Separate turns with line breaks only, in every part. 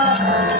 Música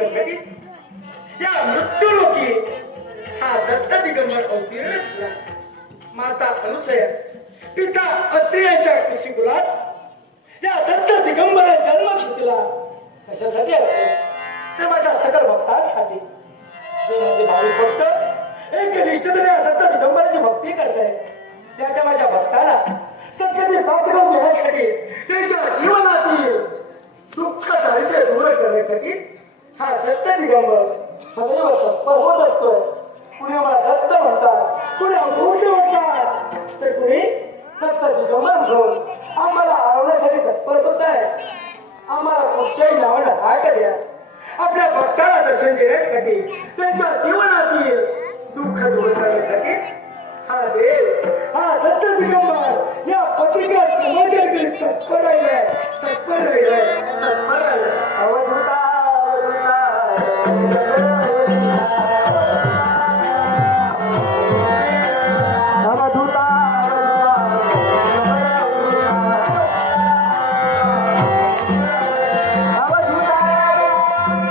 आणि याच्यासाठी या मृत्यूलोकी हा दत्त दिगंबर अवतीर्ण झाला. माता अनुसया पिता अत्रियाच्या कृषी कुलात या दत्त दिगंबरा जन्म घेतला. कशासाठी असेल तर माझ्या सकल भक्तांसाठी. जे माझे भाविक भक्त एक निष्ठतेने या दत्त दिगंबराची भक्ती करतायत. त्या त्या माझ्या भक्ताला सत्याची प्राप्त करून देण्यासाठी त्यांच्या जीवनातील दुःख दारिद्र्य दूर करण्यासाठी दत्त दिगंबर सदैव तत्पर होत असतोय. कुणी मला दत्त म्हणतात कुणी अमृत म्हणतात तर कुणी दत्त दिगंबर घेऊन आम्हाला आवडण्यासाठी तत्पर होत आहे. आम्हाला कुठच्याही नावानं हाट द्या. आपल्या भक्ताला दर्शन देण्यासाठी त्यांच्या जीवनातील दुःख दूर करण्यासाठी हा देव हा दत्त दिगंबर या पत्रिका समाजाकडे तत्पर राहिलाय. तत्पर राहिलाय. तत्पर राहिलाय. आवाज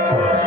Thank you.